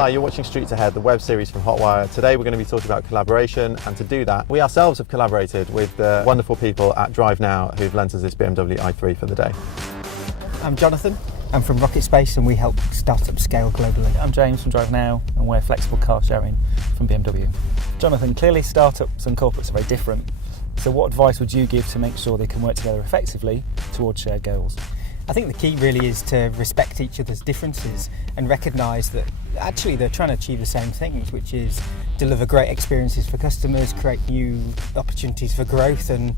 Hi, you're watching Streets Ahead, the web series from Hotwire. Today we're going to be talking about collaboration, and to do that, we ourselves have collaborated with the wonderful people at DriveNow who've lent us this BMW i3 for the day. I'm Jonathan. I'm from RocketSpace and we help startups scale globally. I'm James from DriveNow and we're flexible car sharing from BMW. Jonathan, clearly startups and corporates are very different. So what advice would you give to make sure they can work together effectively towards shared goals? I think the key really is to respect each other's differences and recognise that actually they're trying to achieve the same things, which is deliver great experiences for customers, create new opportunities for growth and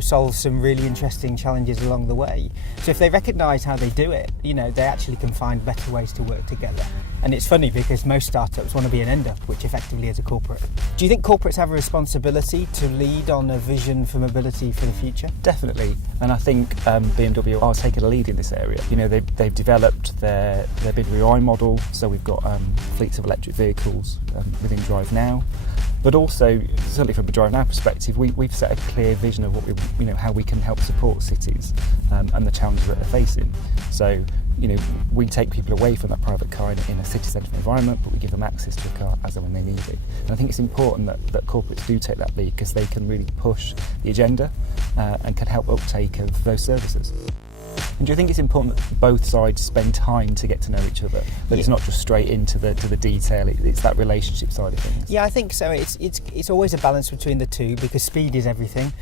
solve some really interesting challenges along the way. So if they recognise how they do it, they actually can find better ways to work together. And it's funny because most startups want to be an end-up, which effectively is a corporate. Do you think corporates have a responsibility to lead on a vision for mobility for the future? Definitely, and I think BMW are taking a lead in this area. They've developed their BWI model, so we've got fleets of electric vehicles within DriveNow. But also, certainly from a DriveNow perspective, we've set a clear vision of what how we can help support cities and the challenges that they're facing. So, we take people away from that private car in a city centre environment, but we give them access to a car as and when they need it. And I think it's important that corporates do take that lead because they can really push the agenda and can help uptake of those services. And do you think it's important that both sides spend time to get to know each other? That it's not just straight into the detail, it's that relationship side of things? Yeah, I think so. It's always a balance between the two because speed is everything.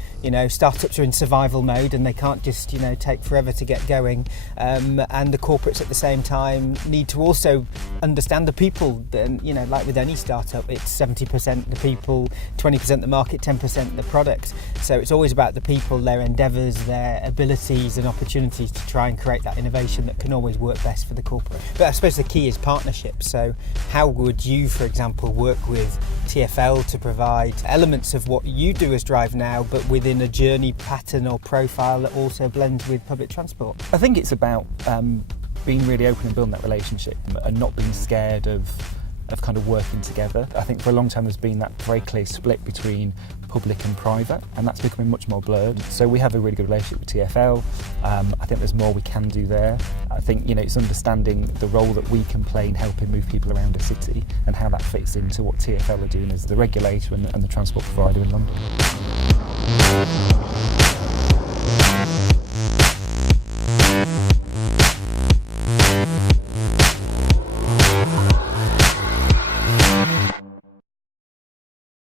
Startups are in survival mode and they can't just, take forever to get going. And the corporates at the same time need to also understand the people. Then, like with any startup, it's 70% the people, 20% the market, 10% the product. So it's always about the people, their endeavours, their abilities and opportunities to try and create that innovation that can always work best for the corporate. But I suppose the key is partnership. So how would you, for example, work with TfL to provide elements of what you do as DriveNow, but within a journey pattern or profile that also blends with public transport? I think it's about being really open and building that relationship and not being scared of kind of working together. I think for a long time there's been that very clear split between public and private, and that's becoming much more blurred. So we have a really good relationship with TfL. I think there's more we can do there. I think it's understanding the role that we can play in helping move people around a city and how that fits into what TfL are doing as the regulator and the transport provider in London.